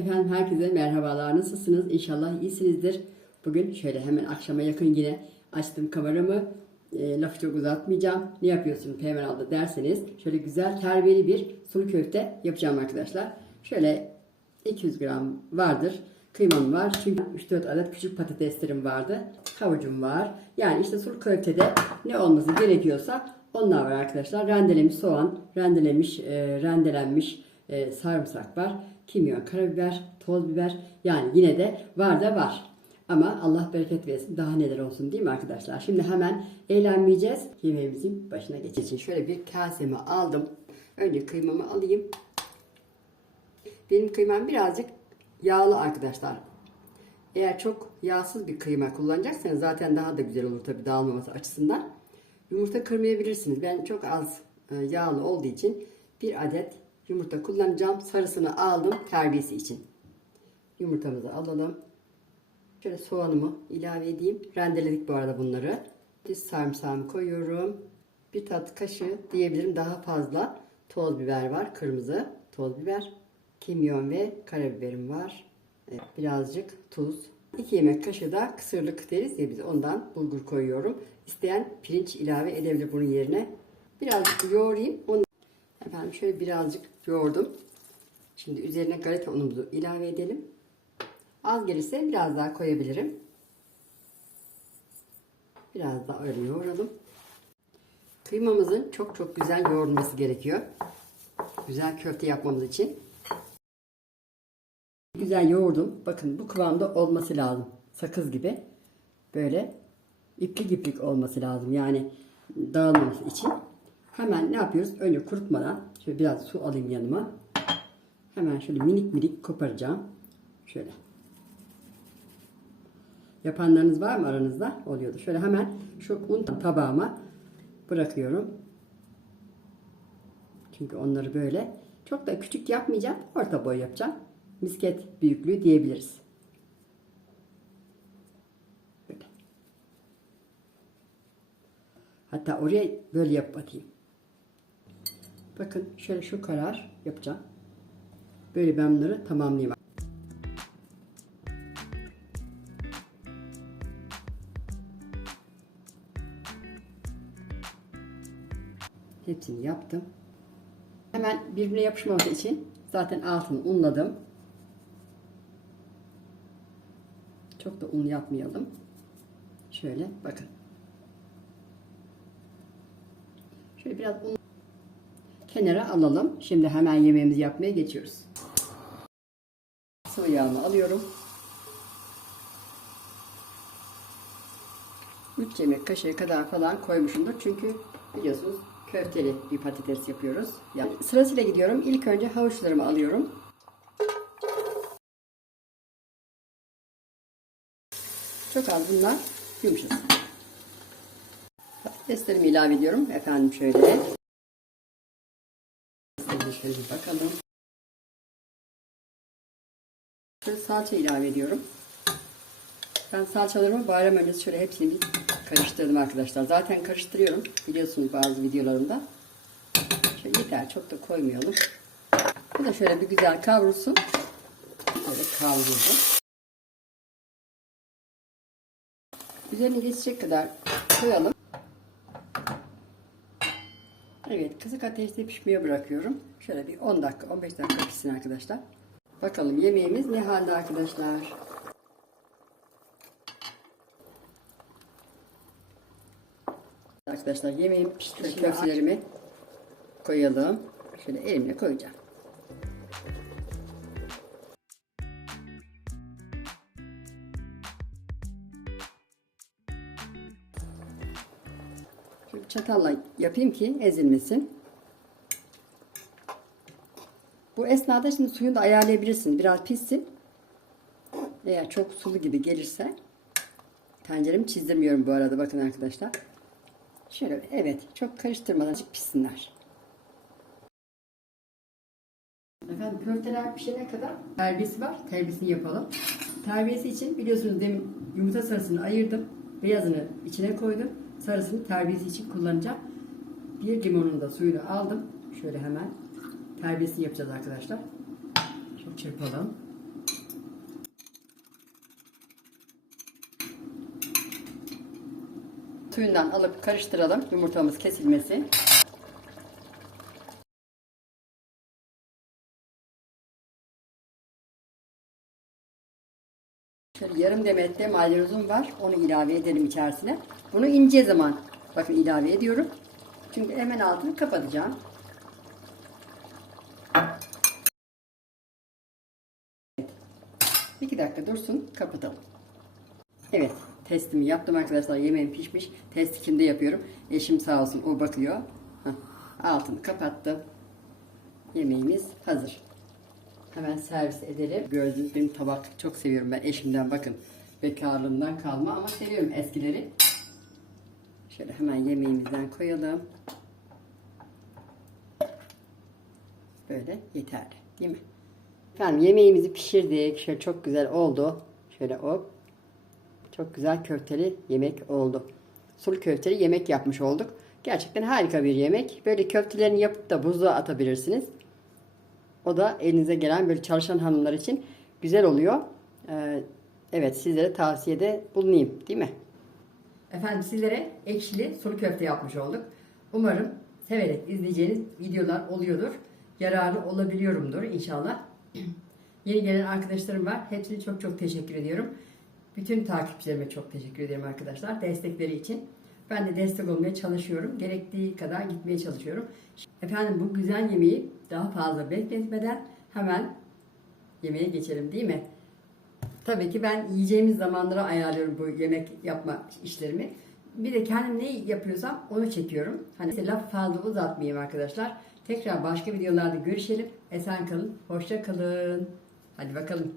Efendim herkese merhabalar. Nasılsınız? İnşallah iyisinizdir. Bugün şöyle hemen akşama yakın yine açtım kameramı. E, lafı çok uzatmayacağım. Ne yapıyorsun Peymen abla derseniz şöyle güzel terbiyeli bir sulu köfte yapacağım arkadaşlar. Şöyle 200 gram vardır. Kıymam var. Çünkü 3-4 adet küçük patateslerim vardı. Havucum var. Yani işte sulu köftede ne olması gerekiyorsa onlar var arkadaşlar. Rendelemiş soğan, rendelemiş, e, rendelenmiş e, sarımsak var. Kimyon, karabiber, toz biber. Yani yine de var da var. Ama Allah bereket versin. Daha neler olsun değil mi arkadaşlar? Şimdi hemen eğlenmeyeceğiz. Yemeğimizin başına geçeceğiz. Şöyle bir kasemi aldım. Önce kıymamı alayım. Benim kıymam birazcık yağlı arkadaşlar. Eğer çok yağsız bir kıyma kullanacaksanız zaten daha da güzel olur tabii dağılmaması açısından. Yumurta kırmayabilirsiniz. Ben çok az e, yağlı olduğu için bir adet yumurta kullanacağım. Sarısını aldım terbiyesi için. Yumurtamızı alalım. Şöyle soğanımı ilave edeyim. Rendeledik bu arada bunları. Bir sarımsağımı koyuyorum. Bir tat kaşığı diyebilirim daha fazla. Toz biber var. Kırmızı toz biber. Kimyon ve karabiberim var. Evet, birazcık tuz. 2 yemek kaşığı da kısırlık deriz ya biz ondan bulgur koyuyorum. İsteyen pirinç ilave edebilir bunun yerine. Birazcık yoğurayım. Onu... Efendim şöyle birazcık yoğurdum. Şimdi üzerine galeta unumuzu ilave edelim. Az gelirse biraz daha koyabilirim. Biraz daha öyle yoğuralım. Kıymamızın çok çok güzel yoğrulması gerekiyor. Güzel köfte yapmamız için. Güzel yoğurdum. Bakın bu kıvamda olması lazım. Sakız gibi. Böyle iplik iplik olması lazım. Yani dağılmaması için. Hemen ne yapıyoruz? Önce kurutmadan şöyle biraz su alayım yanıma. Hemen şöyle minik minik koparacağım. Şöyle. Yapanlarınız var mı aranızda? Oluyordu. Şöyle hemen şu un tabağıma bırakıyorum. Çünkü onları böyle çok da küçük yapmayacağım. Orta boy yapacağım. Misket büyüklüğü diyebiliriz. Böyle. Hatta oraya böyle yap atayım. Bakın şöyle şu karar yapacağım. Böyle ben bunları tamamlayayım. Hepsini yaptım. Hemen birbirine yapışmaması için zaten altını unladım. Çok da un yapmayalım. Şöyle bakın. Şöyle biraz un kenara alalım. Şimdi hemen yemeğimizi yapmaya geçiyoruz. Sıvı yağını alıyorum. 3 yemek kaşığı kadar falan koymuşumdur. Çünkü biliyorsunuz köfteli bir patates yapıyoruz. Yani sırasıyla gidiyorum. İlk önce havuçlarımı alıyorum. Çok az bunlar yumuşasın. Patateslerimi ilave ediyorum. Efendim şöyle. Şöyle bakalım. Salça ilave ediyorum. Ben salçalarımı bayram öncesi şöyle hepsini bir karıştırdım arkadaşlar. Zaten karıştırıyorum. Biliyorsunuz bazı videolarımda. Şöyle yeter. Çok da koymayalım. Bu da şöyle bir güzel kavrulsun. Şöyle kavruldu. Üzerine geçecek kadar koyalım. Evet, kısık ateşte pişmeye bırakıyorum. Şöyle bir 10 dakika, 15 dakika pişsin arkadaşlar. Bakalım yemeğimiz ne halde arkadaşlar. Arkadaşlar yemeğim pişti. Köftelerimi koyalım. Şöyle elimle koyacağım. Çatalla yapayım ki ezilmesin. Bu esnada şimdi suyunu da ayarlayabilirsin. Biraz pişsin. Eğer çok sulu gibi gelirse tenceremi çizdirmiyorum bu arada bakın arkadaşlar. Şöyle evet çok karıştırmadan pişsinler. Efendim köfteler pişene kadar terbiyesi var. Terbiyesini yapalım. Terbiyesi için biliyorsunuz demin yumurta sarısını ayırdım. Beyazını içine koydum sarısını terbiyesi için kullanacağım. Bir limonun da suyunu aldım. Şöyle hemen terbiyesini yapacağız arkadaşlar. Çok çırpalım. Suyundan alıp karıştıralım yumurtamız kesilmesi. Yarım demet de maydanozum var. Onu ilave edelim içerisine. Bunu ince zaman bakın ilave ediyorum. Çünkü hemen altını kapatacağım. İki dakika dursun kapatalım. Evet testimi yaptım arkadaşlar. Yemeğim pişmiş. Test içinde yapıyorum. Eşim sağ olsun o bakıyor. Altını kapattım. Yemeğimiz hazır. Hemen servis edelim. Gördüğünüz benim tabak çok seviyorum ben eşimden bakın. Bekarlığımdan kalma ama seviyorum eskileri. Şöyle hemen yemeğimizden koyalım. Böyle yeterli değil mi? Efendim yemeğimizi pişirdik. Şöyle çok güzel oldu. Şöyle hop. Çok güzel köfteli yemek oldu. Sulu köfteli yemek yapmış olduk. Gerçekten harika bir yemek. Böyle köftelerini yapıp da buzluğa atabilirsiniz. O da elinize gelen böyle çalışan hanımlar için güzel oluyor. Ee, evet sizlere tavsiyede bulunayım değil mi? Efendim sizlere ekşili sulu köfte yapmış olduk. Umarım severek izleyeceğiniz videolar oluyordur. Yararlı olabiliyorumdur inşallah. Yeni gelen arkadaşlarım var. Hepsine çok çok teşekkür ediyorum. Bütün takipçilerime çok teşekkür ederim arkadaşlar. Destekleri için. Ben de destek olmaya çalışıyorum. Gerektiği kadar gitmeye çalışıyorum. Efendim bu güzel yemeği daha fazla bekletmeden hemen yemeğe geçelim değil mi? Tabii ki ben yiyeceğimiz zamanlara ayarlıyorum bu yemek yapma işlerimi. Bir de kendim ne yapıyorsam onu çekiyorum. Hani laf fazla uzatmayayım arkadaşlar. Tekrar başka videolarda görüşelim. Esen kalın, hoşça kalın. Hadi bakalım.